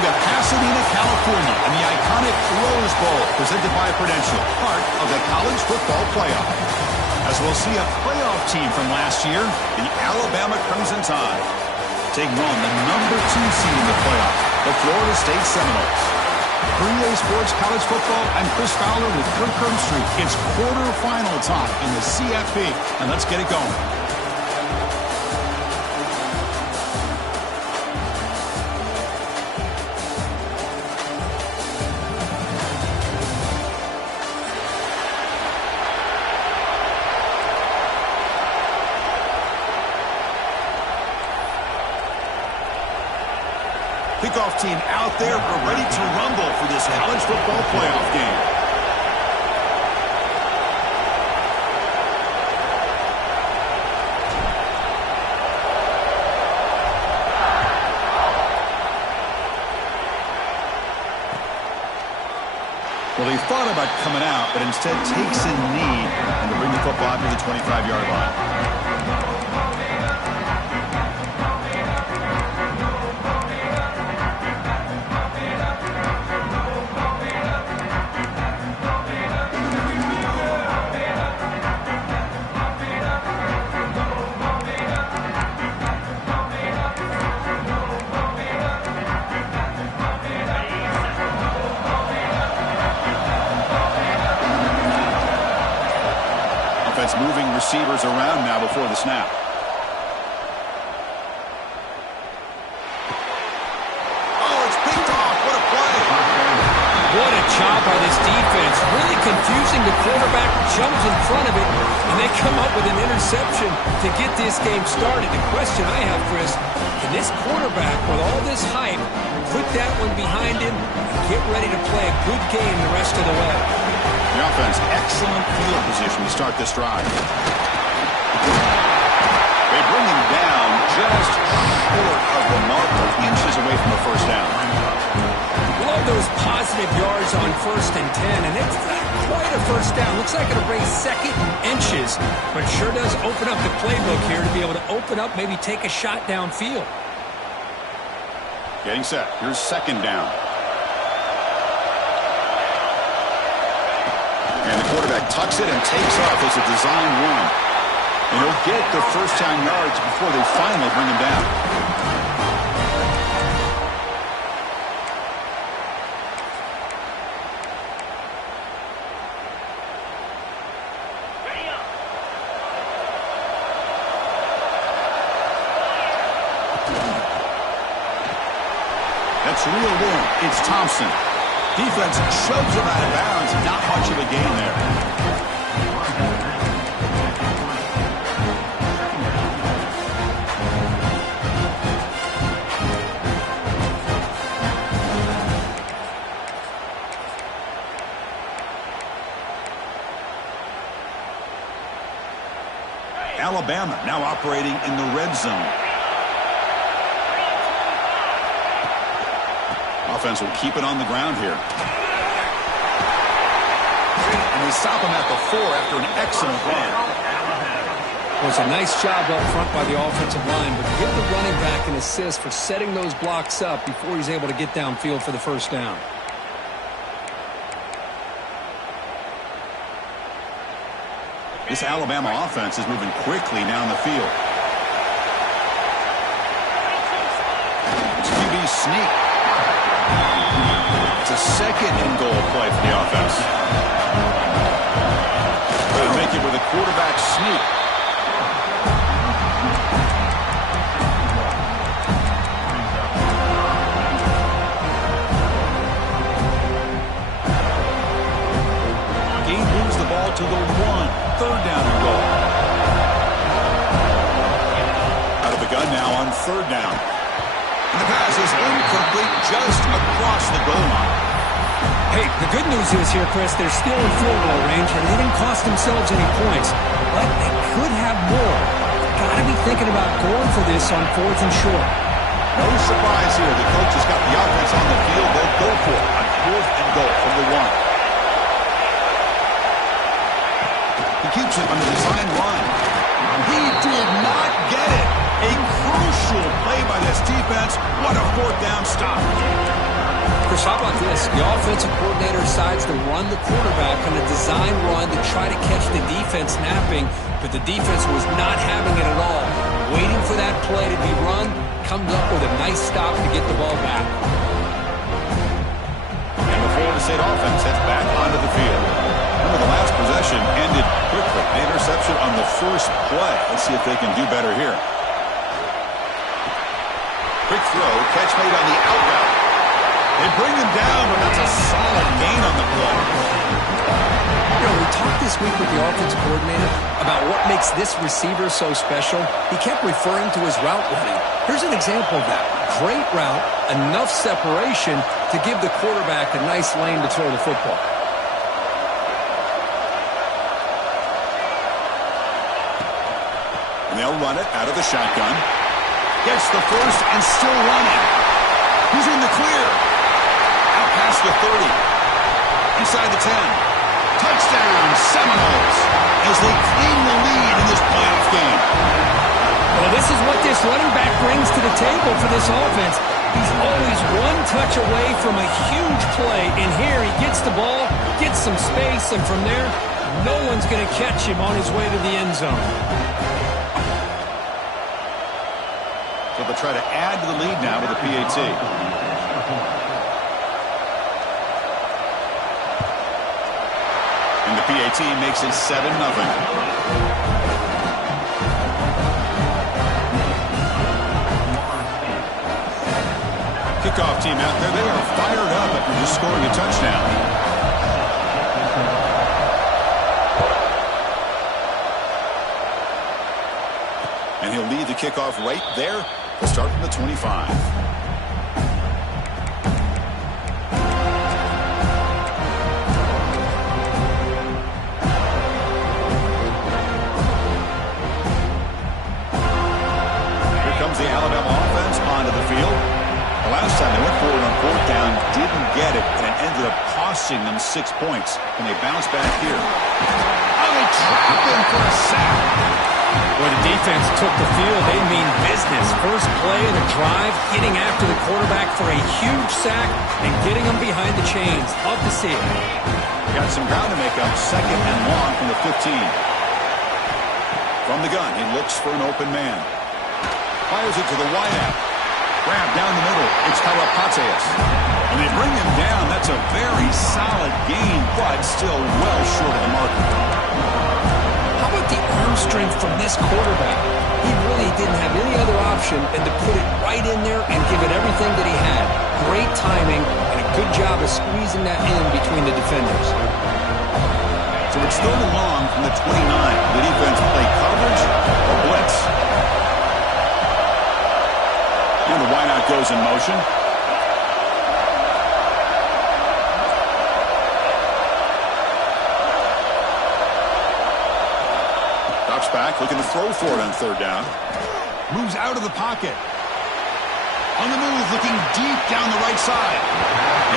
to Pasadena, California, in the iconic Rose Bowl, presented by Prudential, part of the college football playoff. As we'll see a playoff team from last year, the Alabama Crimson Tide, taking on the number 2 seed in the playoff, the Florida State Seminoles. For EA Sports College Football, I'm Chris Fowler with Kirk Herbstreit. It's quarterfinal time in the CFP, and let's get it going. Kickoff team out there. We're ready to rumble for this college football playoff game. Well, he thought about coming out, but instead takes a knee and to bring the football out to the 25-yard line. Moving receivers around now before the snap. Oh, it's picked off. What a play. What a job by this defense. Really confusing. The quarterback jumps in front of it, and they come up with an interception to get this game started. The question I have, Chris, can this quarterback, with all this hype, put that one behind him and get ready to play a good game the rest of the way? The offense, excellent field position to start this drive. They bring him down just short of the marker, inches away from the first down. Love those positive yards on 1st and 10, and it's not quite a first down. Looks like it'll bring second inches, but sure does open up the playbook here to be able to open up, maybe take a shot downfield. Getting set. Here's 2nd down. And the quarterback tucks it and takes off as a design run. And he'll get the first-down yards before they finally bring him down. That's reeled in. It's Thompson. Defense shoves him out of bounds. Not much of a gain there. Alabama now operating in the red zone. Offense will keep it on the ground here. And they stop him at the 4 after an excellent run. Well, it's a nice job up front by the offensive line, but give the running back an assist for setting those blocks up before he's able to get downfield for the first down. This Alabama offense is moving quickly down the field. It's QB sneak. It's a 2nd and goal play for the offense. They'll make it with a quarterback sneak. He moves the ball to the 1. 3rd down and goal. Out of the gun now on 3rd down. And the pass is incomplete just across the goal line. Hey, the good news is here, Chris, they're still in field goal range, and they didn't cost themselves any points. But they could have more. Got to be thinking about going for this on 4th and short. No surprise here. The coach has got the offense on the field. They'll go for it on 4th and goal from the 1. He keeps it on the design run. He did not get it. A crucial play by this defense. What a 4th down stop. Chris, how about this? The offensive coordinator decides to run the quarterback on a design run to try to catch the defense napping, but the defense was not having it at all. Waiting for that play to be run, comes up with a nice stop to get the ball back. And the Florida State offense heads back onto the field. Remember, the last possession ended quickly. The interception on the first play. Let's see if they can do better here. Quick throw, catch made on the out route. They bring him down, but that's a solid gain on the play. You know, we talked this week with the offensive coordinator about what makes this receiver so special. He kept referring to his route running. Here's an example of that. Great route, enough separation to give the quarterback a nice lane to throw the football. And they'll run it out of the shotgun. Gets the first and still running. He's in the clear. Out past the 30. Inside the 10. Touchdown, Seminoles, as they claim the lead in this playoff game. Well, this is what this running back brings to the table for this offense. He's always one touch away from a huge play, and here he gets the ball, gets some space, and from there, no one's going to catch him on his way to the end zone. So they'll try to add to the lead now with a PAT. And the PAT makes it 7-0. Kickoff team out there. They are fired up after just scoring a touchdown. And he'll lead the kickoff right there to start from the 25. Here comes the Alabama offense onto the field. The last time they went forward on fourth down, didn't get it, and it ended up costing them 6 points. And they bounce back here. Oh, they trap him for a sack. When the defense took the field, they mean business. First play of the drive, getting after the quarterback for a huge sack and getting him behind the chains. Love to see it. Got some ground to make up. Second and long from the 15. From the gun, he looks for an open man. Fires it to the wideout. Grab down the middle. It's Karapateas. And they bring him down. That's a very solid gain, but still well short of the mark. How about the arm strength from this quarterback? He really didn't have any other option than to put it right in there and give it everything that he had. Great timing and a good job of squeezing that in between the defenders. So it's third and long from the 29. The defense play coverage or blitz. And the wideout goes in motion. Drops back, looking to throw for it on third down. Moves out of the pocket. On the move, looking deep down the right side.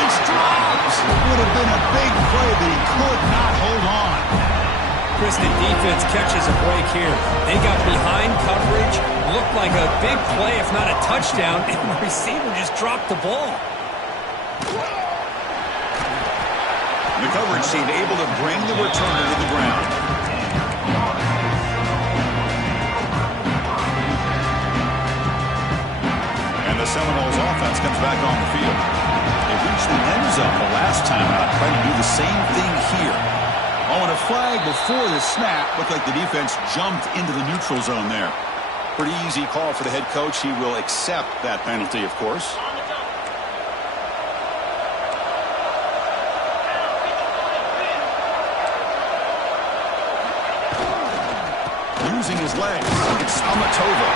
It's dropped. Would have been a big play, but he could not hold on. Chris, the defense catches a break here. They got behind coverage, looked like a big play, if not a touchdown, and the receiver just dropped the ball. The coverage team able to bring the returner to the ground. And the Seminoles offense comes back on the field. They reached the end zone the last time out, trying to do the same thing here. Oh, and a flag before the snap. Looked like the defense jumped into the neutral zone there. Pretty easy call for the head coach. He will accept that penalty, of course. Using his legs, it's Amatova.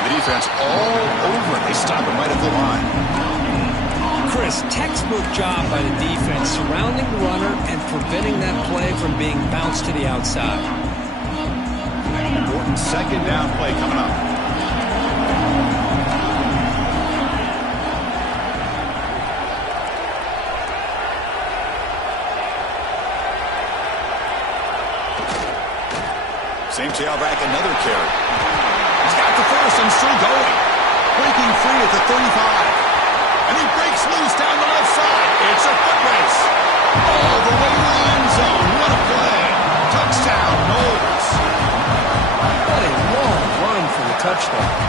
The defense all over it. They stop him right at the line. Chris, textbook job by the defense, surrounding the runner and preventing that play from being bounced to the outside. Important second down play coming up. Same tailback, another carry. He's got the first and still going. Breaking free at the 35. And he breaks loose down the left side. football.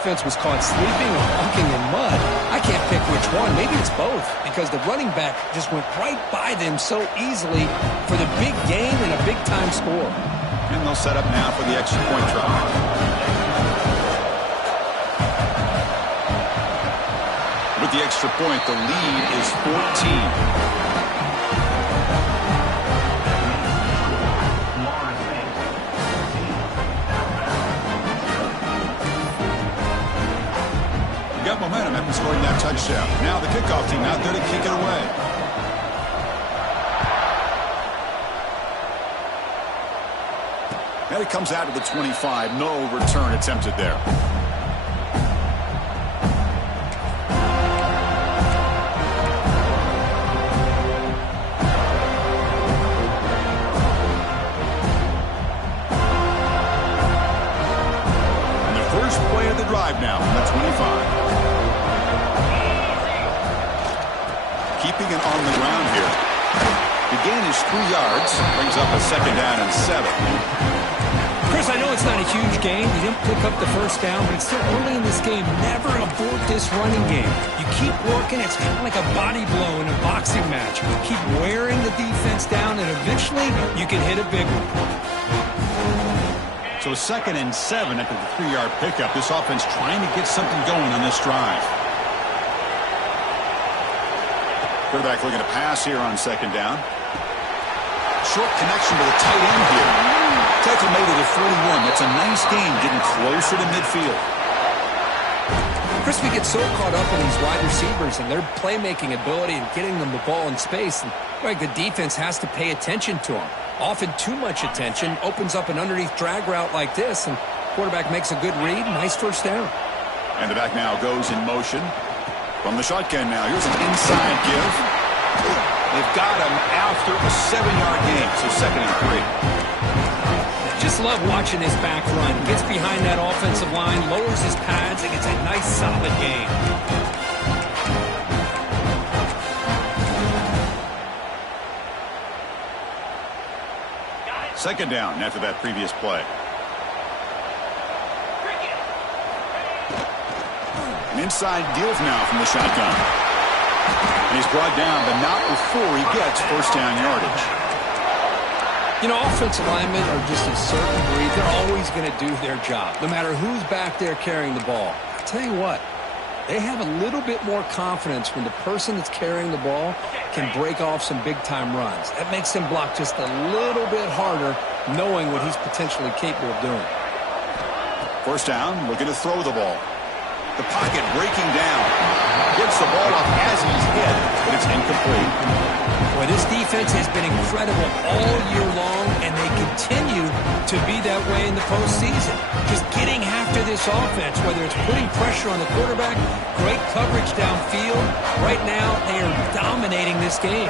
Defense was caught sleeping or walking in mud. I can't pick which one. Maybe it's both, because the running back just went right by them so easily for the big gain and a big-time score. And they'll set up now for the extra point try. With the extra point, the lead is 14. Momentum after scoring that touchdown. Now the kickoff team out there to kick it away. And it comes out to the 25. No return attempted there. And the first play of the drive now from the 25. Keeping it on the ground here. The gain is 3 yards. Brings up a second down and 7. Chris, I know it's not a huge gain. You didn't pick up the first down, but it's still early in this game. Never abort this running game. You keep working. It's kind of like a body blow in a boxing match. Keep wearing the defense down, and eventually you can hit a big one. So 2nd and 7 after the 3-yard pickup. This offense trying to get something going on this drive. Quarterback looking to pass here on 2nd down. Short connection to the tight end here. Tackle made it at 41. That's a nice gain, getting closer to midfield. Chris, we get so caught up in these wide receivers and their playmaking ability and getting them the ball in space. And like the defense has to pay attention to them. Often too much attention opens up an underneath drag route like this, and quarterback makes a good read. Nice first down. And the back now goes in motion. From the shotgun now, here's an inside give. They've got him after a 7-yard gain, so 2nd and 3. Just love watching this back run. Gets behind that offensive line, lowers his pads, and gets a nice solid gain. Second down after that previous play. An inside give now from the shotgun. And he's brought down, but not before he gets first down yardage. You know, offensive linemen are just a certain breed. They're always going to do their job, no matter who's back there carrying the ball. I'll tell you what, they have a little bit more confidence when the person that's carrying the ball can break off some big-time runs. That makes them block just a little bit harder, knowing what he's potentially capable of doing. First down, looking to throw the ball. The pocket breaking down. Gets the ball off as he's hit, but it's incomplete. Boy, this defense has been incredible all year long, and they continue to be that way in the postseason. Just getting after this offense, whether it's putting pressure on the quarterback, great coverage downfield. Right now, they are dominating this game.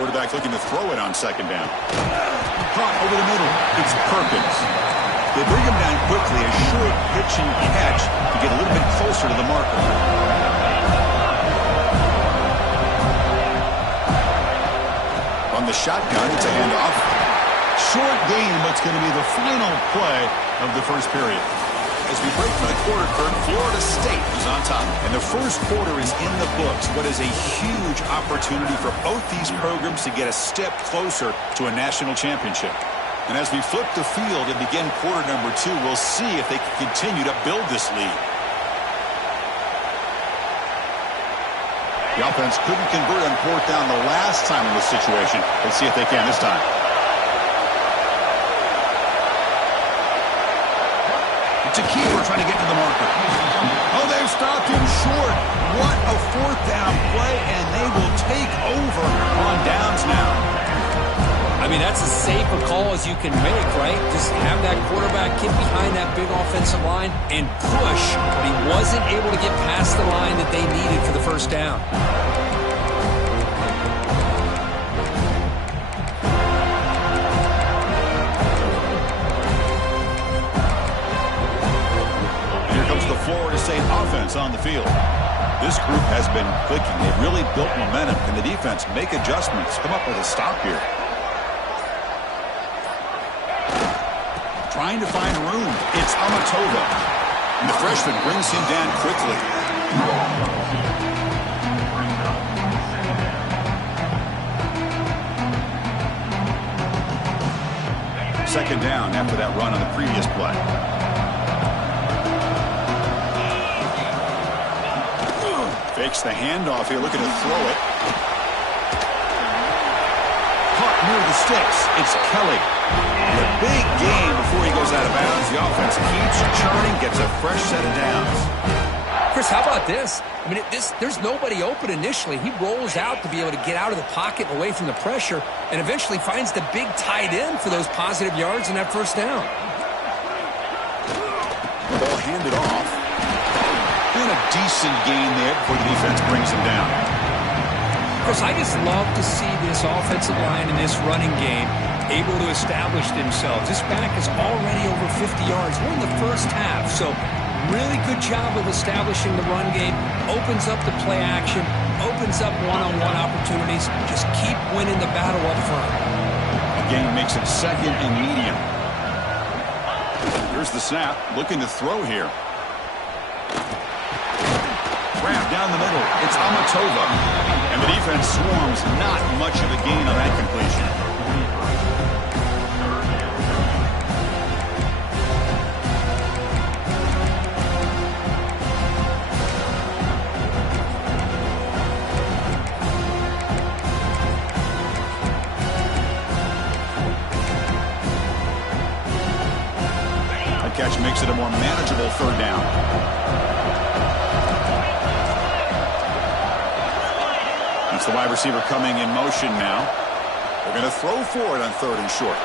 Quarterback looking to throw it on 2nd down. Caught over the middle. It's Perkins. They bring him down quickly, a short pitch and catch to get a little bit closer to the marker. On the shotgun, it's a handoff. Short gain, but it's going to be the final play of the first period. As we break for the quarter, Kurt, Florida State is on top. And the first quarter is in the books. What is a huge opportunity for both these programs to get a step closer to a national championship. And as we flip the field and begin quarter number 2, we'll see if they can continue to build this lead. The offense couldn't convert on 4th down the last time in this situation. Let's see if they can this time. It's a keeper trying to get to the marker. Oh, they've stopped him short. What a 4th down play, and they will take over on downs now. I mean, that's as safe a call as you can make, right? Just have that quarterback get behind that big offensive line and push, but he wasn't able to get past the line that they needed for the first down. Florida State offense on the field. This group has been clicking. They've really built momentum. Can the defense make adjustments? Come up with a stop here. Trying to find room. It's Amatova. And the freshman brings him down quickly. Second down after that run on the previous play. Fakes the handoff here, looking to throw it. Caught near the sticks. It's Kelly. And a big gain before he goes out of bounds. The offense keeps churning, gets a fresh set of downs. Chris, how about this? I mean, there's nobody open initially. He rolls out to be able to get out of the pocket and away from the pressure, and eventually finds the big tight end for those positive yards and that first down. The ball handed off. And a decent gain there before the defense brings him down. Chris, I just love to see this offensive line in this running game able to establish themselves. This back is already over 50 yards. We're in the first half, so really good job of establishing the run game. Opens up the play action, opens up one-on-one opportunities. Just keep winning the battle up front. Again, makes it second and medium. Here's the snap, looking to throw here. Grab down the middle. It's Amatova. And the defense swarms. Not much of a gain on that completion. That catch makes it a more manageable third down. It's the wide receiver coming in motion now. They're going to throw for it on third and short.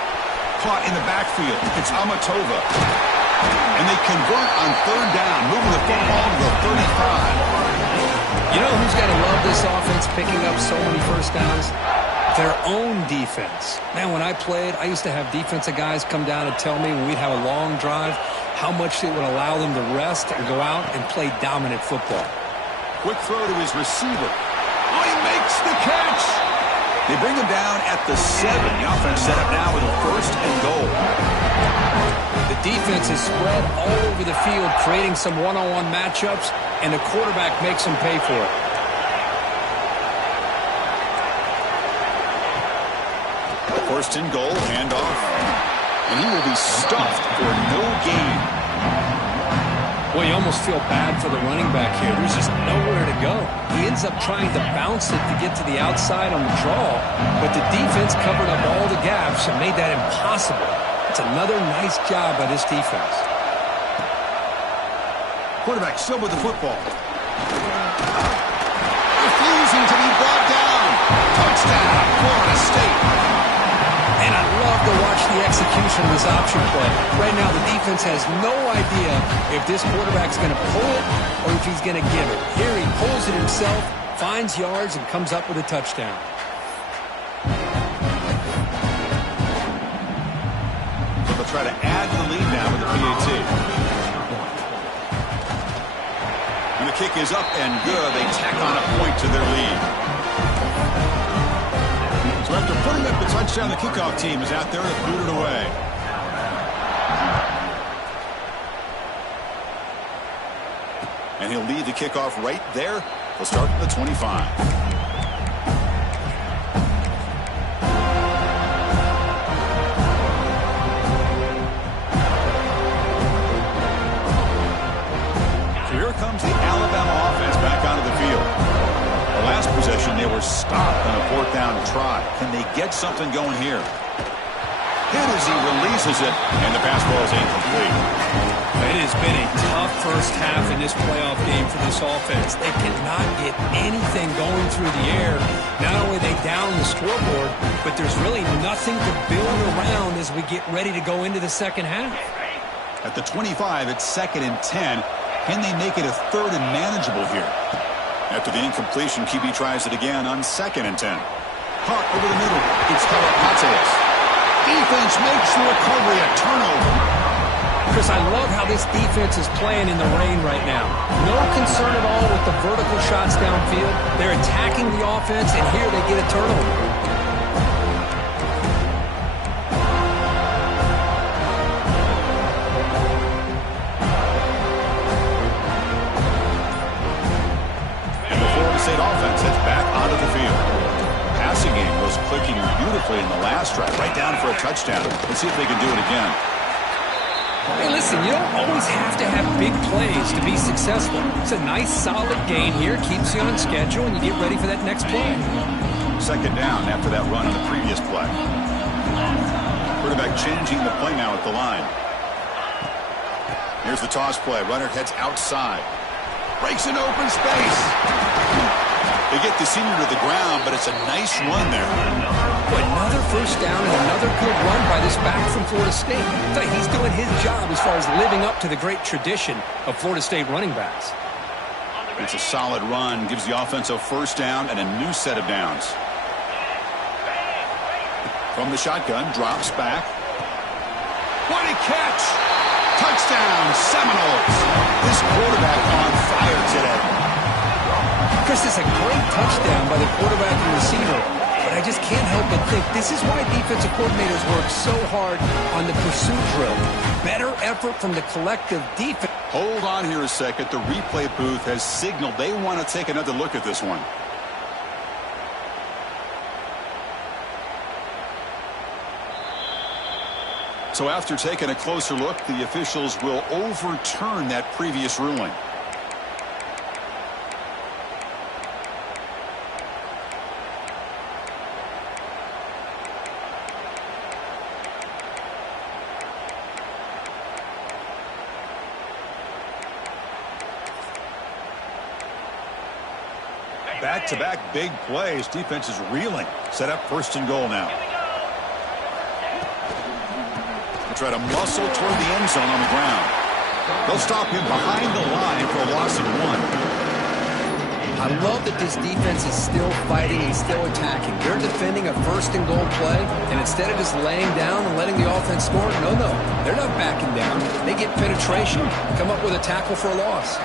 Caught in the backfield. It's Amatova. And they convert on third down, moving the football to the 35. You know who's got to love this offense picking up so many first downs? Their own defense. Man, when I played, I used to have defensive guys come down and tell me when we'd have a long drive how much it would allow them to rest and go out and play dominant football. Quick throw to his receiver. Oh, he makes the catch. They bring him down at the 7. The offense set up now with a first and goal. The defense is spread all over the field, creating some one-on-one matchups, and the quarterback makes them pay for it. First and goal, handoff. And he will be stuffed for no gain. Well, you almost feel bad for the running back here. There's just nowhere to go. He ends up trying to bounce it to get to the outside on the draw, but the defense covered up all the gaps and made that impossible. It's another nice job by this defense. Quarterback still with the football. Refusing to be brought down. Touchdown, Florida State. And I love to watch the execution of this option play. Right now, the defense has no idea if this quarterback's going to pull it or if he's going to give it. Here he pulls it himself, finds yards, and comes up with a touchdown. So they'll try to add to the lead now with the PAT. And the kick is up and good. They tack on a point to their lead. So after putting up the touchdown, the kickoff team is out there to boot it away. And he'll lead the kickoff right there. They'll start at the 25. So here comes the Alabama offense back onto the field. The last possession, they were stopped on a fourth down try. Can they get something going here? Hit as he releases it, and the pass ball is incomplete. It has been a tough first half in this playoff game for this offense. They cannot get anything going through the air. Not only are they down the scoreboard, but there's really nothing to build around as we get ready to go into the second half. At the 25, it's 2nd and 10. Can they make it a 3rd and manageable here? After the incompletion, QB tries it again on 2nd and 10. Caught over the middle. It's Karapates. Defense makes the recovery, a turnover. Chris, I love how this defense is playing in the rain right now. No concern at all with the vertical shots downfield. They're attacking the offense, and here they get a turnover. State offense heads back out of the field. Passing game was clicking beautifully in the last drive, right down for a touchdown. Let's see if they can do it again. Hey, listen, you don't always have to have big plays to be successful. It's a nice, solid gain here, keeps you on schedule, and you get ready for that next play. Second down after that run on the previous play. Quarterback changing the play now at the line. Here's the toss play. Runner heads outside. Breaks an open space. They get the senior to the ground, but it's a nice run there. Another first down and another good run by this back from Florida State. He's doing his job as far as living up to the great tradition of Florida State running backs. It's a solid run. Gives the offense a first down and a new set of downs. From the shotgun, drops back. What a catch! Touchdown, Seminoles. This quarterback on fire today. Chris, it's a great touchdown by the quarterback and receiver, but I just can't help but think this is why defensive coordinators work so hard on the pursuit drill. Better effort from the collective defense. Hold on here a second. The replay booth has signaled they want to take another look at this one. So after taking a closer look, the officials will overturn that previous ruling. Back-to-back big plays. Defense is reeling. Set up first and goal now. Try to muscle toward the end zone on the ground. They'll stop him behind the line for a loss of 1. I love that this defense is still fighting and still attacking. They're defending a first and goal play, and instead of just laying down and letting the offense score, no, they're not backing down. They get penetration, come up with a tackle for a loss.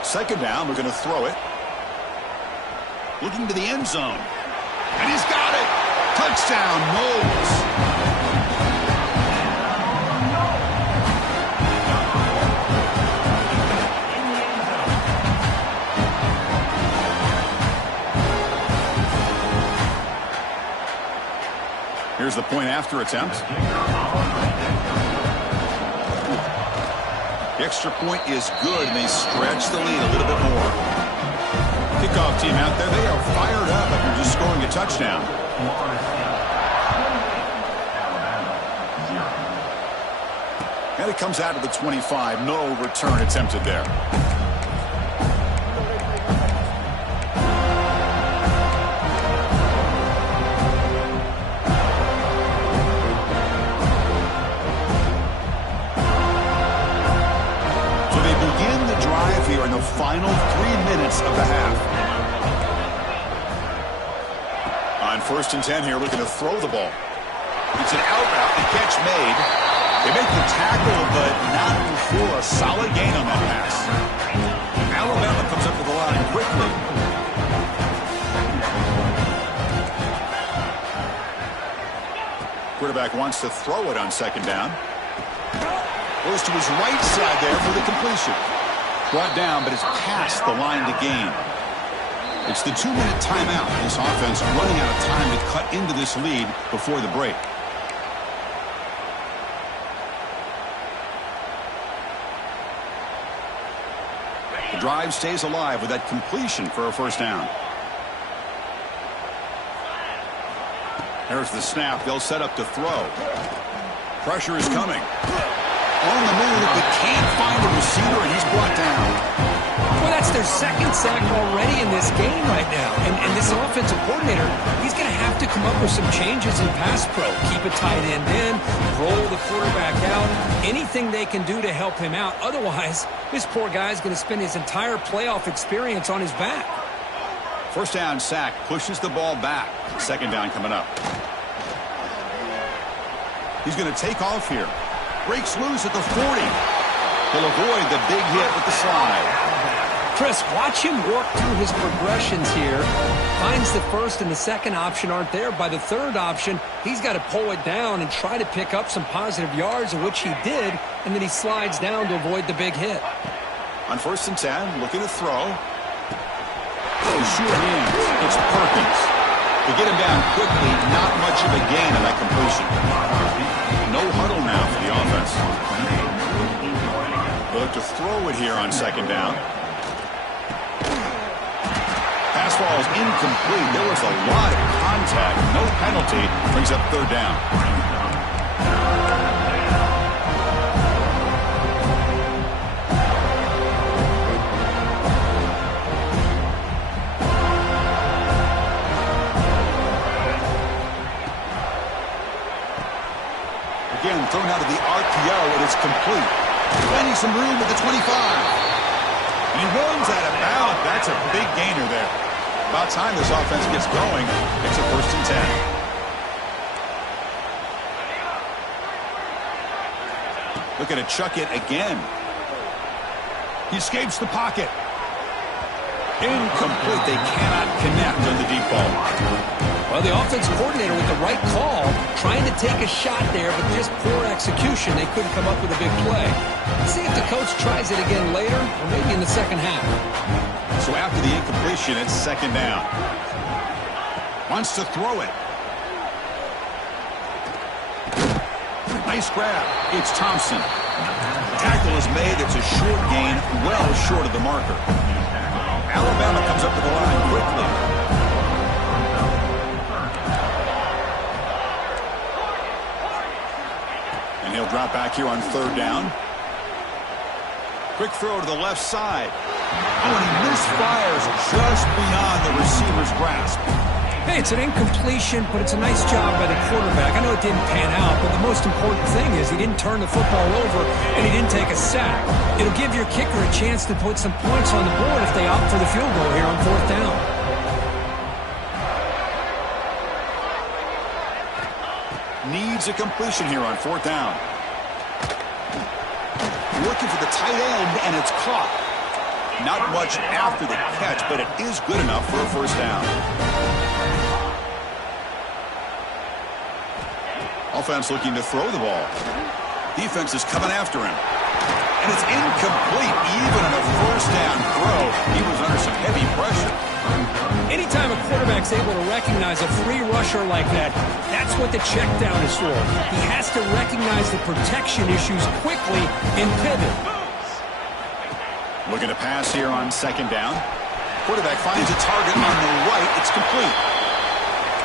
Second down, we're going to throw it. Looking to the end zone. And he's got it. Touchdown, Knowles. Here's the point after attempt. The extra point is good, and they stretch the lead a little bit more. Kickoff team out there, they are fired up after just scoring a touchdown. And it comes out of the 25. No return attempted there. Here in the final 3 minutes of the half. On first and 10 here, looking to throw the ball. It's an out route, the catch made. They make the tackle, but not before a solid gain on that pass. Alabama comes up to the line quickly. Quarterback wants to throw it on second down. Goes to his right side there for the completion. Brought down, but it's past the line to gain. It's the 2-minute timeout. This offense running out of time to cut into this lead before the break. The drive stays alive with that completion for a first down. There's the snap. They'll set up to throw. Pressure is coming. On the move, but can't find a receiver, and he's brought down. Well, that's their second sack already in this game right now. And this offensive coordinator, he's going to have to come up with some changes in pass pro. Keep a tight end in, roll the quarterback out, anything they can do to help him out. Otherwise, this poor guy's going to spend his entire playoff experience on his back. First down sack, pushes the ball back. Second down coming up. He's going to take off here. Breaks loose at the 40. He'll avoid the big hit with the slide. Chris, watch him work through his progressions here. Finds the first and the second option aren't there. By the third option, he's got to pull it down and try to pick up some positive yards, of which he did, and then he slides down to avoid the big hit. On 1st and 10, looking to throw. Oh, sure hands. It's Perkins. To get him down quickly, not much of a gain on that completion. No huddle now for the offense. They'll look to throw it here on 2nd down. Pass ball is incomplete. There was a lot of contact. No penalty. Brings up 3rd down. Again, thrown out of the RPO, and it's complete. Finding some room at the 25. And he runs out of bounds. That's a big gainer there. About time this offense gets going. It's a 1st and 10. Looking to chuck it again. He escapes the pocket. Incomplete. They cannot connect on the deep ball. Well, the offense coordinator with the right call, trying to take a shot there, but just poor execution. They couldn't come up with a big play. Let's see if the coach tries it again later, or maybe in the second half. So after the incompletion, it's 2nd down. Wants to throw it. Nice grab. It's Thompson. The tackle is made. It's a short gain, well short of the marker. Alabama comes up to the line quickly. And he'll drop back here on 3rd down. Quick throw to the left side. Oh, and he misfires just beyond the receiver's grasp. Hey, it's an incompletion, but it's a nice job by the quarterback. I know it didn't pan out, but the most important thing is he didn't turn the football over and he didn't take a sack. It'll give your kicker a chance to put some points on the board if they opt for the field goal here on 4th down. Needs a completion here on 4th down. Looking for the tight end, and it's caught. Not much after the catch, but it is good enough for a 1st down. Offense looking to throw the ball. Defense is coming after him. And it's incomplete. Even on a 1st down throw, he was under some heavy pressure. Anytime a quarterback's able to recognize a free rusher like that, that's what the check down is for. He has to recognize the protection issues quickly and pivot. Looking to pass here on 2nd down. Quarterback finds a target on the right. It's complete.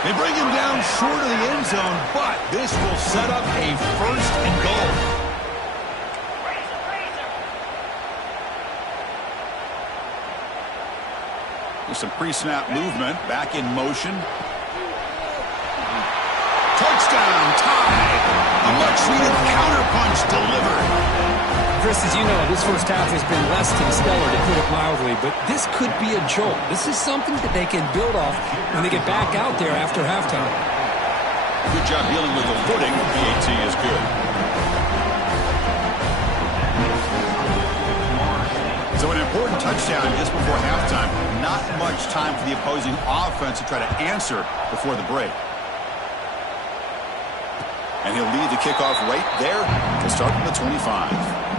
They bring him down short of the end zone, but this will set up a 1st and goal. With some pre-snap movement, back in motion. Touchdown, tied. A much-needed counterpunch delivered. Chris, as you know, this first half has been less than stellar, to put it mildly, but this could be a jolt. This is something that they can build off when they get back out there after halftime. Good job dealing with the footing. PAT is good. So an important touchdown just before halftime. Not much time for the opposing offense to try to answer before the break. And he'll lead the kickoff right there to start from the 25.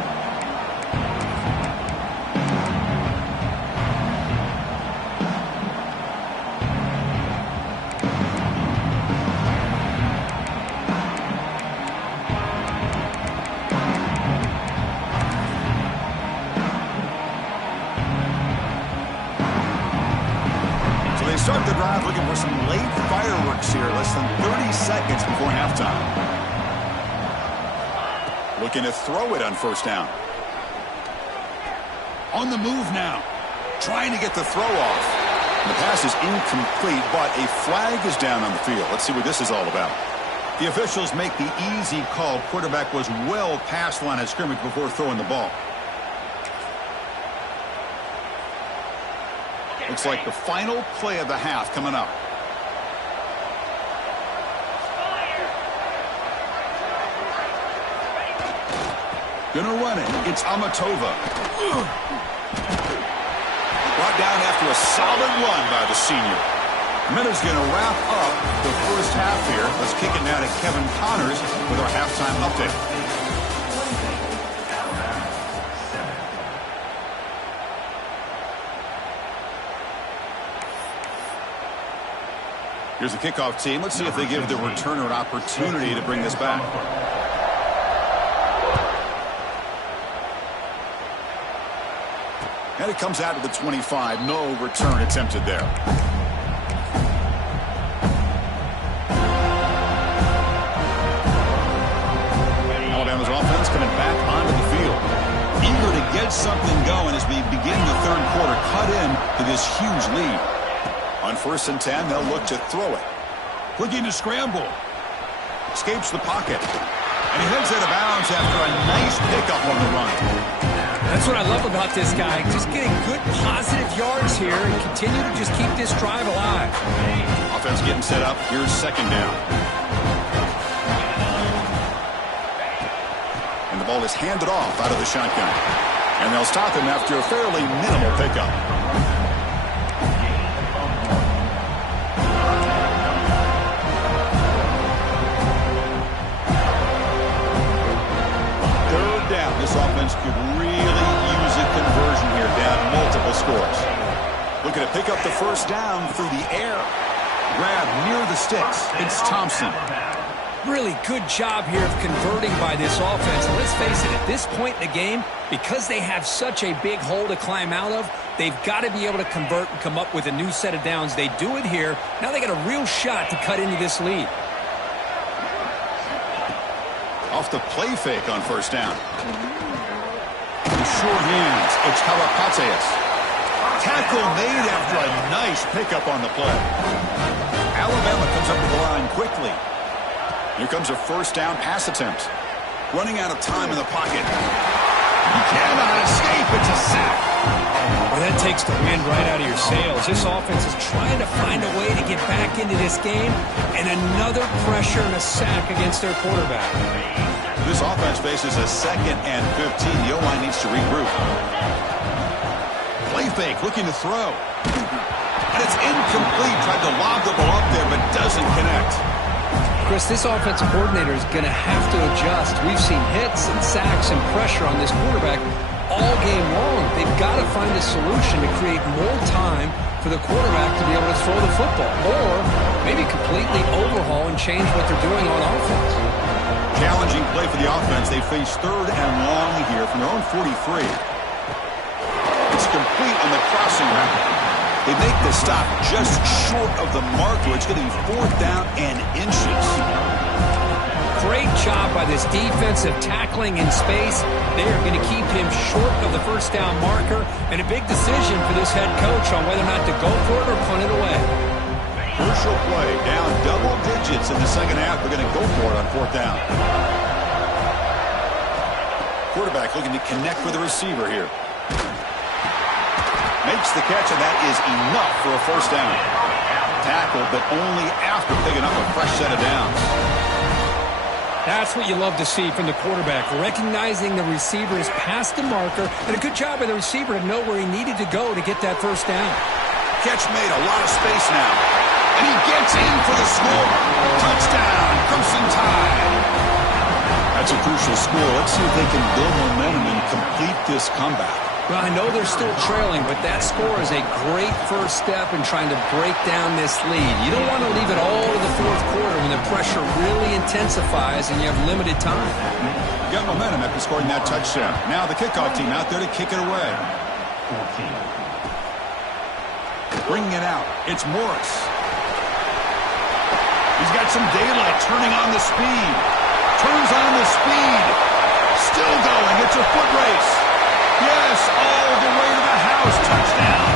Start the drive looking for some late fireworks here, less than 30 seconds before halftime. Looking to throw it on 1st down. On the move now, trying to get the throw off. The pass is incomplete, but a flag is down on the field. Let's see what this is all about. The officials make the easy call. Quarterback was well past line of scrimmage before throwing the ball. Looks like the final play of the half coming up. Gonna run it. It's Amatova. Brought down after a solid run by the senior. Minutes going to wrap up the first half here. Let's kick it now to Kevin Connors with our halftime update. Here's the kickoff team. Let's see if they give the returner an opportunity to bring this back. And it comes out to the 25. No return attempted there. Alabama's offense coming back onto the field. Eager to get something going as we begin the third quarter. Cut in to this huge lead. On 1st and 10, they'll look to throw it. Looking to scramble. Escapes the pocket. And he heads out of bounds after a nice pickup on the run. That's what I love about this guy. Just getting good positive yards here and continue to just keep this drive alive. Offense getting set up. Here's 2nd down. And the ball is handed off out of the shotgun. And they'll stop him after a fairly minimal pickup. This offense could really use a conversion here, down multiple scores. Looking to pick up the first down through the air. Grab near the sticks. It's Thompson. Really good job here of converting by this offense. And let's face it, at this point in the game, because they have such a big hole to climb out of, they've got to be able to convert and come up with a new set of downs. They do it here. Now they got a real shot to cut into this lead. Off the play fake on 1st down. Short hands. It's Kalapateas. Tackle made after a nice pickup on the play. Alabama comes up to the line quickly. Here comes a 1st down pass attempt. Running out of time in the pocket. He cannot escape. It's a sack. Well, that takes the wind right out of your sails. This offense is trying to find a way to get back into this game, and another pressure and a sack against their quarterback. This offense faces a 2nd and 15. The O-line needs to regroup. Play fake, looking to throw. And it's incomplete. Tried to lob the ball up there, but doesn't connect. Chris, this offensive coordinator is going to have to adjust. We've seen hits and sacks and pressure on this quarterback all game long. They've got to find a solution to create more time for the quarterback to be able to throw the football, or maybe completely overhaul and change what they're doing on offense. Challenging play for the offense. They face 3rd and long here from their own 43. It's complete on the crossing route. They make the stop just short of the marker. It's going to be 4th down and inches. Great job by this defensive tackling in space. They are going to keep him short of the 1st down marker, and a big decision for this head coach on whether or not to go for it or punt it away. Crucial play, down double digits in the 2nd half. They're going to go for it on 4th down. Quarterback looking to connect with the receiver here. Makes the catch, and that is enough for a 1st down. Tackle, but only after picking up a fresh set of downs. That's what you love to see from the quarterback, recognizing the receiver is past the marker, and a good job by the receiver to know where he needed to go to get that 1st down. Catch made, a lot of space now. And he gets in for the score. Touchdown, Crimson Tide. That's a crucial score. Let's see if they can build momentum and complete this comeback. Well, I know they're still trailing, but that score is a great first step in trying to break down this lead. You don't want to leave it all to the 4th quarter when the pressure really intensifies and you have limited time. Got momentum after scoring that touchdown. Now the kickoff team out there to kick it away. Bringing it out. It's Morris. He's got some daylight, turning on the speed. Turns on the speed. Still going. It's a foot race. Yes, all the way to the house. Touchdown.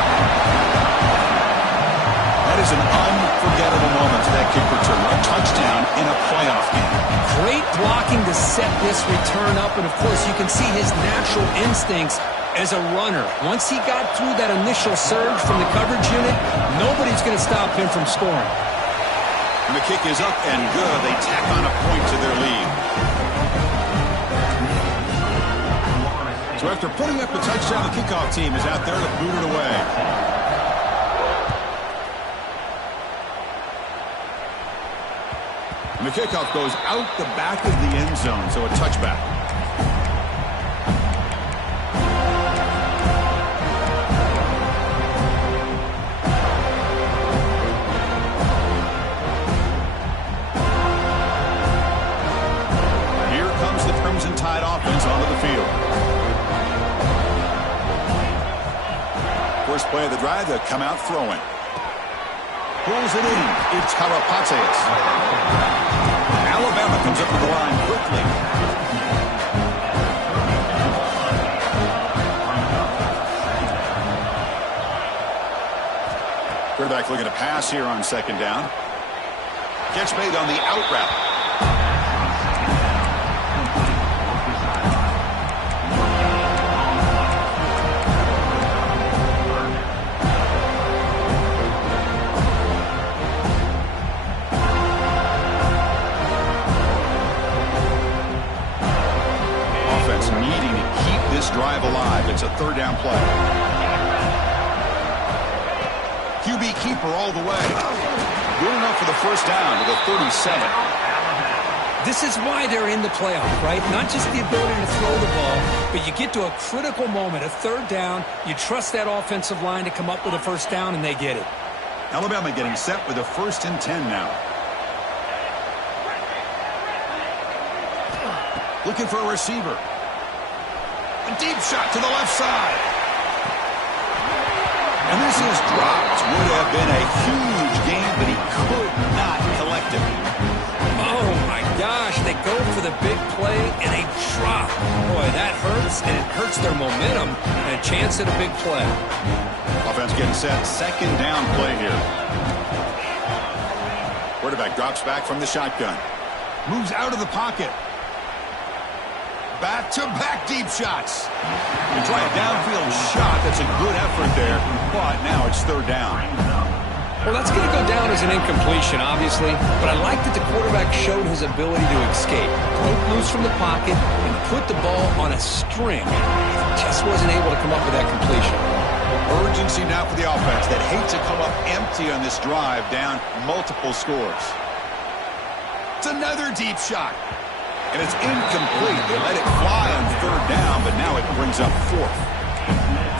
That is an unforgettable moment to that kick return. A touchdown in a playoff game. Great blocking to set this return up, and of course you can see his natural instincts as a runner. Once he got through that initial surge from the coverage unit, nobody's going to stop him from scoring. And the kick is up and good. They tack on a point to their lead. So after putting up the touchdown, the kickoff team is out there to boot it away. And the kickoff goes out the back of the end zone, so a touchback. Here comes the Crimson Tide offense onto the field. First play of the drive, they come out throwing. Pulls it in. It's Karapates. Alabama comes up to the line quickly. Quarterback looking to pass here on second down. Catch made on the out route. Drive alive. It's a third down play. QB keeper all the way. Good enough for the first down to the 37. This is why they're in the playoff, right? Not just the ability to throw the ball, but you get to a critical moment, a third down. You trust that offensive line to come up with a first down, and they get it. Alabama getting set with a 1st and 10 now. Looking for a receiver. A deep shot to the left side. And this is dropped. Would have been a huge gain, but he could not collect it. Oh, my gosh. They go for the big play, and they drop. Boy, that hurts, and it hurts their momentum and a chance at a big play. Offense getting set. Second down play here. Quarterback drops back from the shotgun. Moves out of the pocket. Back-to-back deep shots. You try a downfield shot. That's a good effort there. But now it's third down. Well, that's going to go down as an incompletion, obviously. But I like that the quarterback showed his ability to escape. Broke loose from the pocket and put the ball on a string. Just wasn't able to come up with that completion. Urgency now for the offense that hate to come up empty on this drive, down multiple scores. It's another deep shot. And it's incomplete. They let it fly on third down, but now it brings up fourth.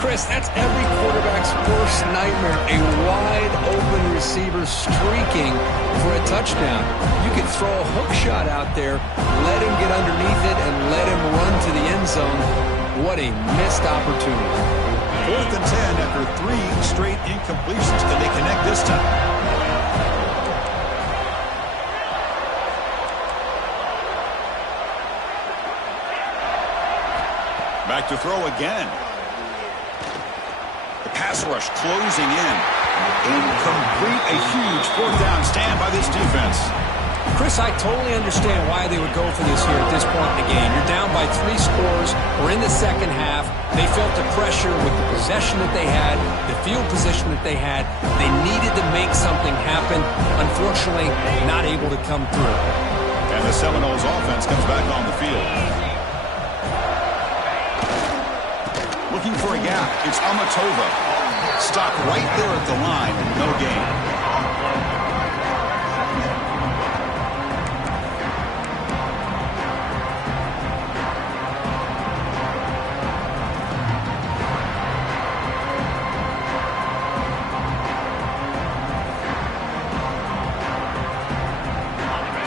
Chris, that's every quarterback's worst nightmare. A wide-open receiver streaking for a touchdown. You could throw a hook shot out there, let him get underneath it, and let him run to the end zone. What a missed opportunity. 4th and 10 after 3 straight incompletions. Can they connect this time? Back to throw again. The pass rush closing in. Incomplete. A huge 4th down stand by this defense. Chris, I totally understand why they would go for this here at this point in the game. You're down by 3 scores. We're in the second half. They felt the pressure with the possession that they had, the field position that they had. They needed to make something happen. Unfortunately, not able to come through. And the Seminoles offense comes back on the field. Looking for a gap. It's Amatova. Stop right there at the line. No gain.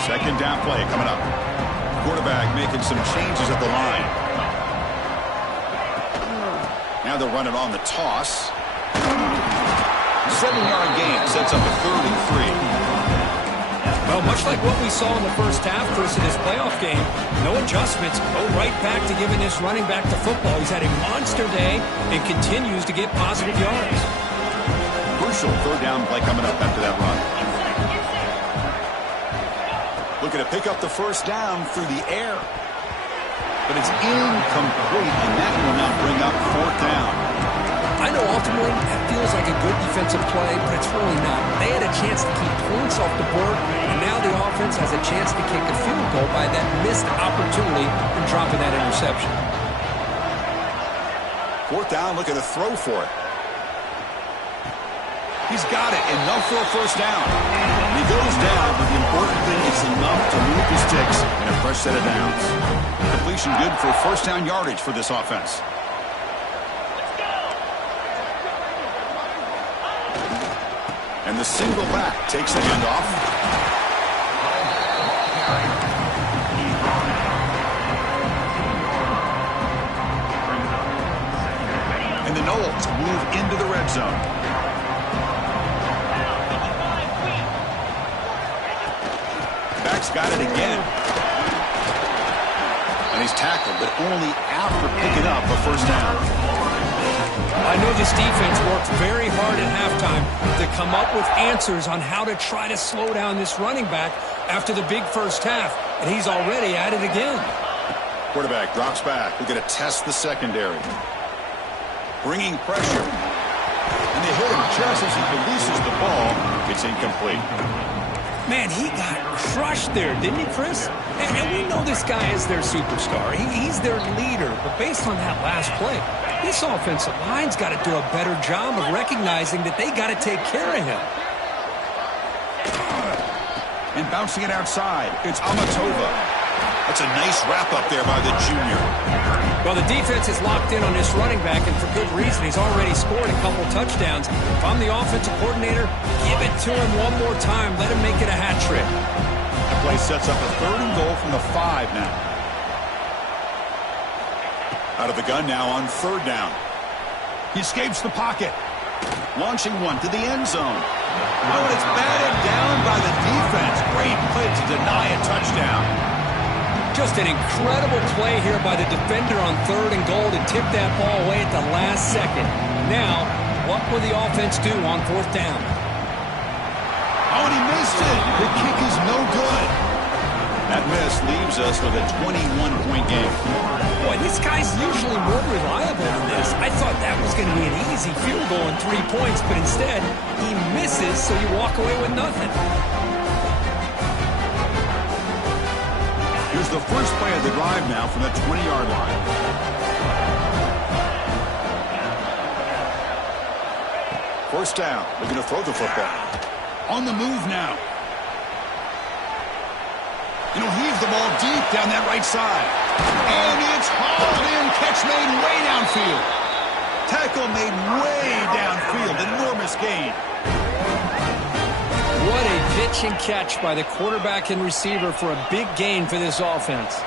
Second down play coming up. Quarterback making some changes at the line. Now they'll run it on the toss. 7-yard gain sets up a 3rd and 3. Well, much like what we saw in the first half, Chris, in this playoff game, no adjustments. Go right back to giving this running back the football. He's had a monster day and continues to get positive yards. Crucial 3rd down play coming up after that run. Looking to pick up the first down through the air. But it's incomplete, and that will not bring up 4th down. I know ultimately that feels like a good defensive play, but it's really not. They had a chance to keep points off the board, and now the offense has a chance to kick a field goal by that missed opportunity and dropping that interception. 4th down, looking to throw for it. He's got it. Enough for a 1st down. He goes down, but the important thing is enough to move the sticks in a fresh set of downs. Completion good for 1st down yardage for this offense. And the single back takes the handoff. And the Knowles move into the red zone. Back's got it again. And he's tackled, but only after picking up a 1st down. I know this defense worked very hard at halftime to come up with answers on how to try to slow down this running back after the big 1st half, and he's already at it again. Quarterback drops back. We're going to test the secondary. Bringing pressure. And they hit him just as he releases the ball. It's incomplete. Man, he got crushed there, didn't he, Chris? And we know this guy is their superstar. He's their leader. But based on that last play, this offensive line's got to do a better job of recognizing that they got to take care of him. And bouncing it outside, it's Amatova. That's a nice wrap-up there by the junior. Well, the defense is locked in on this running back, and for good reason. He's already scored a couple touchdowns. If I'm the offensive coordinator, give it to him one more time. Let him make it a hat trick. The play sets up a 3rd and goal from the 5 now. Out of the gun now on 3rd down. He escapes the pocket. Launching one to the end zone. Oh, and it's batted down by the defense. Great play to deny a touchdown. Just an incredible play here by the defender on 3rd and goal to tip that ball away at the last second. Now, what will the offense do on 4th down? Oh, and he missed it. The kick is no good. That miss leaves us with a 21-point game. Boy, this guy's usually more reliable than this. I thought that was going to be an easy field goal and 3 points, but instead, he misses, so you walk away with nothing. Here's the first play of the drive now from the 20-yard line. First down. Looking to throw the football. On the move now. And he'll heave the ball deep down that right side. And it's hauled in. Catch made way downfield. Tackle made way downfield. Enormous gain. What a pitch and catch by the quarterback and receiver for a big gain for this offense.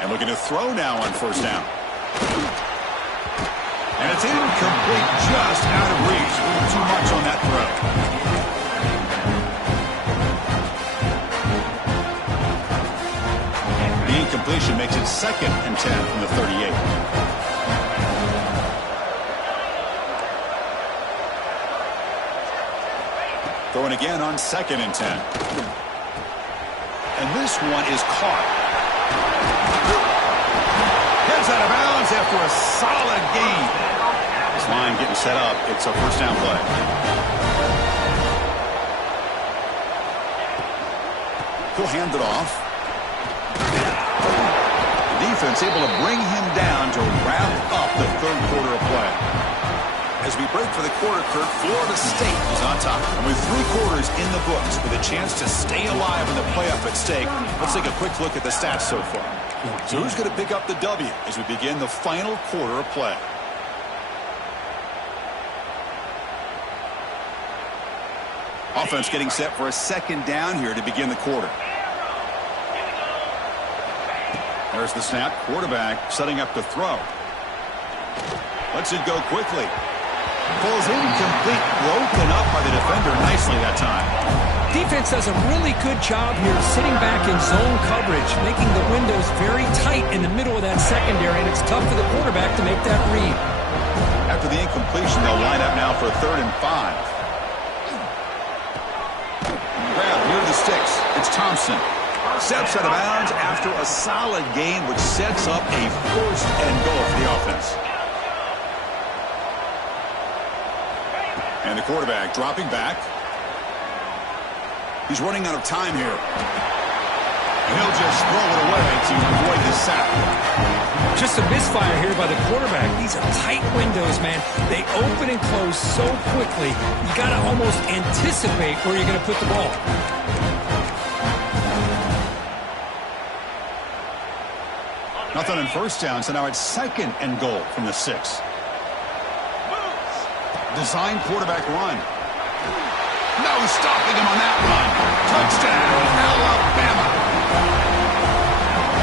And looking to throw now on 1st down. And it's incomplete, just out of reach. A little too much on that throw. The incompletion makes it 2nd and 10 from the 38. Throwing again on 2nd and 10. And this one is caught. Heads out of bounds after a solid gain. This line getting set up. It's a 1st down play. He'll hand it off. The defense able to bring him down to wrap up the 3rd quarter of play. As we break for the quarter, Kirk, Florida State is on top. And with 3 quarters in the books, with a chance to stay alive in the playoff at stake, let's take a quick look at the stats so far. So who's going to pick up the W as we begin the final quarter of play? Offense getting set for a 2nd down here to begin the quarter. There's the snap. Quarterback setting up to throw. Lets it go quickly. Falls incomplete. Broken up by the defender nicely that time. Defense does a really good job here sitting back in zone coverage, making the windows very tight in the middle of that secondary, and it's tough for the quarterback to make that read. After the incompletion, they'll line up now for 3rd and 5. Grab near the sticks. It's Thompson. Steps out of bounds after a solid gain, which sets up a 1st and goal for the offense. And the quarterback dropping back. He's running out of time here. And he'll just throw it away to avoid the sack. Just a misfire here by the quarterback. These are tight windows, man. They open and close so quickly, you got to almost anticipate where you're going to put the ball. Nothing on first down, so now it's 2nd and goal from the 6. Design quarterback run. No stopping him on that run. Touchdown, Alabama.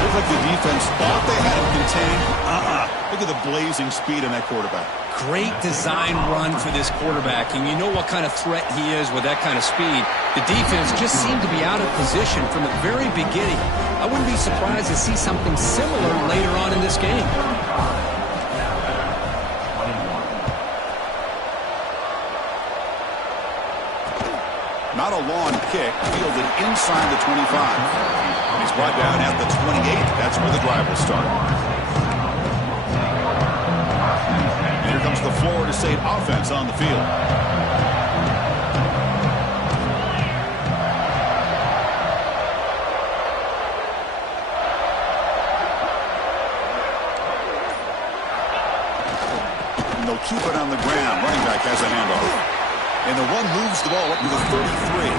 Looked like the defense thought they had him contained. Look at the blazing speed on that quarterback. Great design run for this quarterback, and you know what kind of threat he is with that kind of speed. The defense just seemed to be out of position from the very beginning. I wouldn't be surprised to see something similar later on in this game. Not a long kick, fielded inside the 25. He's brought down at the 28. That's where the drive will start. And here comes the Florida State offense on the field. And they'll keep it on the ground. Running back has a handoff. And the one moves the ball up to the 33.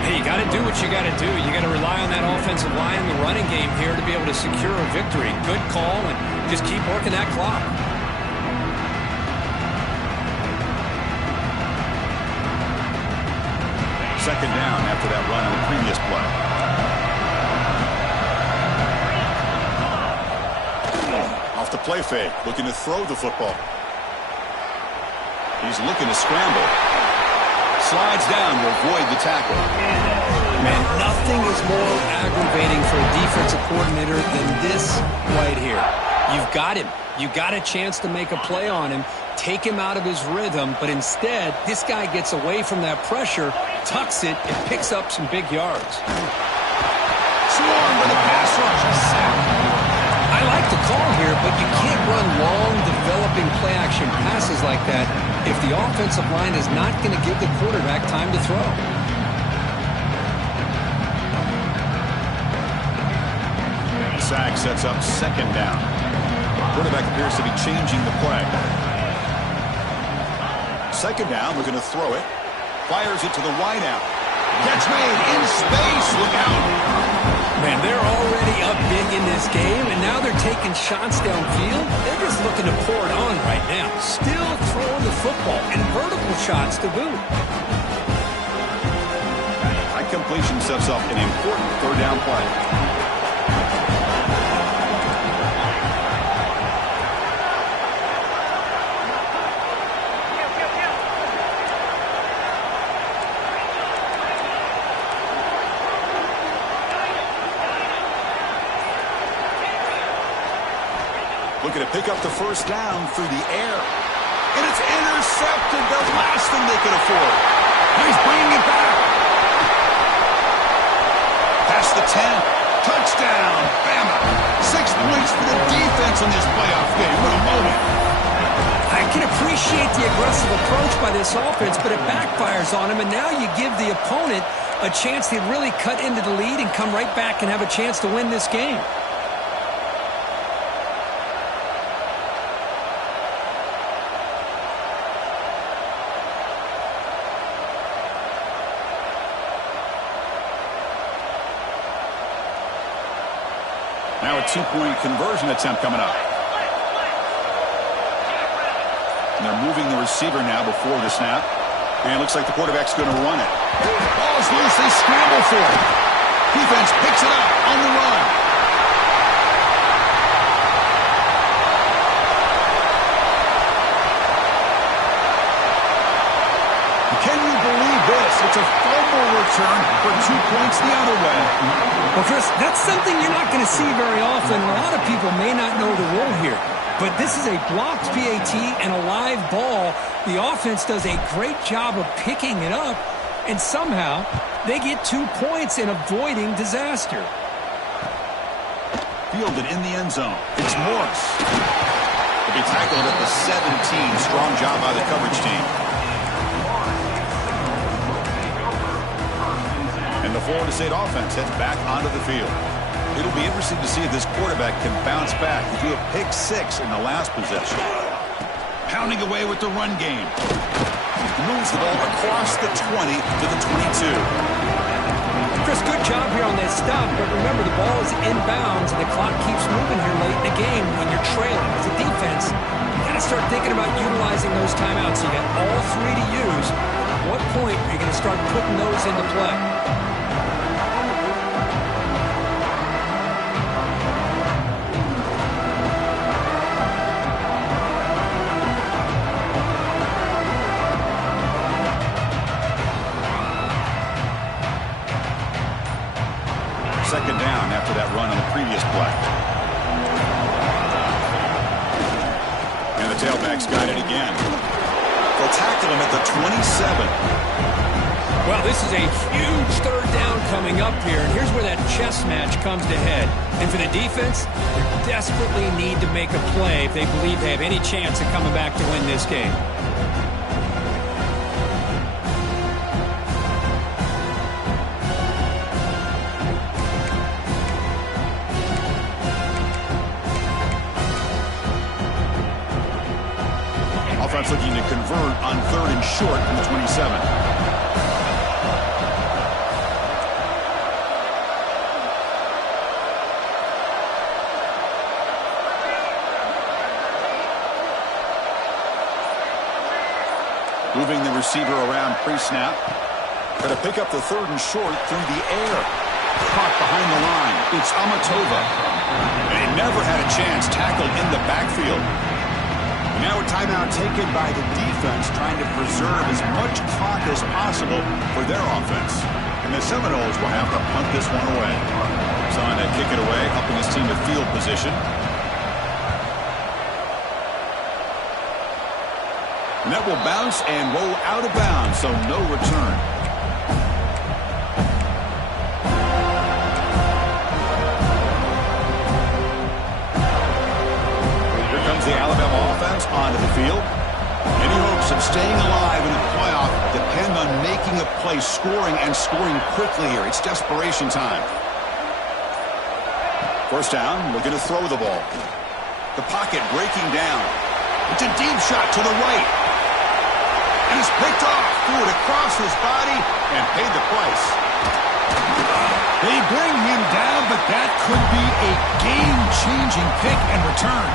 Hey, you got to do what you got to do. You got to rely on that offensive line in the running game here to be able to secure a victory. Good call, and just keep working that clock. Second down after that run on the previous play. Off the play fake, looking to throw the football. He's looking to scramble. Slides down to avoid the tackle. Man, nothing is more aggravating for a defensive coordinator than this right here. You've got him. You got a chance to make a play on him, take him out of his rhythm, but instead, this guy gets away from that pressure, tucks it, and picks up some big yards. Swarm with a pass rush. A sack. I like the call here, but you can't run long, developing play-action passes like that if the offensive line is not going to give the quarterback time to throw. Sack sets up second down. Quarterback appears to be changing the play. Second down, looking to throw it. Fires it to the wideout. Catch made in space. Look out. Man, they're already up big in this game, and now they're taking shots downfield. They're just looking to pour it on right now. Still throwing the football, and vertical shots to boot. High completion sets up an important third down play. Looking to pick up the first down through the air. And it's intercepted, the last thing they could afford. He's bringing it back. Past the 10. Touchdown, Bama. 6 points for the defense in this playoff game. What a moment. I can appreciate the aggressive approach by this offense, but it backfires on him, and now you give the opponent a chance to really cut into the lead and come right back and have a chance to win this game. Now a two-point conversion attempt coming up. And they're moving the receiver now before the snap. And it looks like the quarterback's going to run it. Ball's loose. They scramble for it. Defense picks it up on the run. Can you believe this? It's a fumble return for 2 points the other way. Well, Chris, that's something you're not going to see very often. A lot of people may not know the rule here. But this is a blocked PAT and a live ball. The offense does a great job of picking it up, and somehow they get 2 points in avoiding disaster. Fielded in the end zone. It's Morris. He'll be tackled at the 17. Strong job by the coverage team. And And the Florida State offense heads back onto the field. It'll be interesting to see if this quarterback can bounce back. He threw a pick 6 in the last possession. Pounding away with the run game. Moves the ball across the 20 to the 22. Chris, good job here on that stop, but remember the ball is inbounds and the clock keeps moving here late in the game when you're trailing. As a defense, you got to start thinking about utilizing those timeouts. You got all 3 to use. At what point are you going to start putting those into play? Second down after that run on the previous play. And the tailback's got it again. They'll tackle him at the 27. Well, this is a huge third down coming up here, and here's where that chess match comes to head. And for the defense, they desperately need to make a play if they believe they have any chance of coming back to win this game. Offense looking to convert on 3rd and short from the 27. Moving the receiver around pre-snap. Going to pick up the 3rd and short through the air. Caught behind the line. It's Amatova. And he never had a chance tackled in the backfield. Now a timeout taken by the defense, trying to preserve as much clock as possible for their offense. And the Seminoles will have to punt this one away. Son to kick it away, helping his team to field position. And that will bounce and roll out of bounds, so no return. The Alabama offense onto the field. Any hopes of staying alive in the playoff depend on making a play, scoring, and scoring quickly here. It's desperation time. First down, looking to throw the ball. The pocket breaking down. It's a deep shot to the right. And it's picked off. Threw it across his body and paid the price. They bring him down, but that could be a game-changing pick and return.